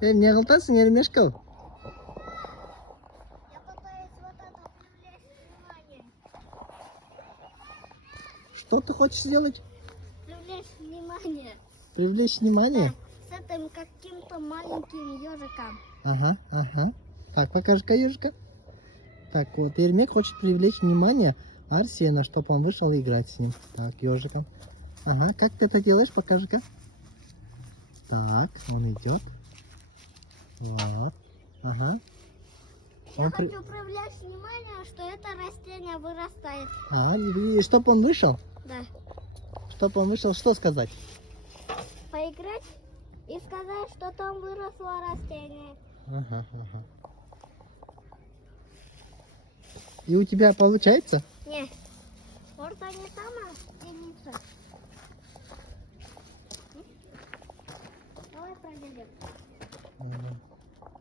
Не алтайсың, Ермешка? Я пытаюсь вот это привлечь внимание. Что ты хочешь сделать? Привлечь внимание. Привлечь внимание? Да, с этим каким-то маленьким ежиком. Ага, ага. Так, покажи-ка ежика. Так, вот Ермек хочет привлечь внимание Арсена, чтобы он вышел играть с ним. Так, ежиком. Ага, как ты это делаешь? Покажи-ка. Так, он идет. Вот. Ага. Я Он хочу привлечь внимание, что это растение вырастает. И чтоб он вышел? Да. Чтоб он вышел, что сказать? Поиграть и сказать, что там выросло растение. Ага, ага. И у тебя получается? Нет. Может, они там остаются? Давай проверим.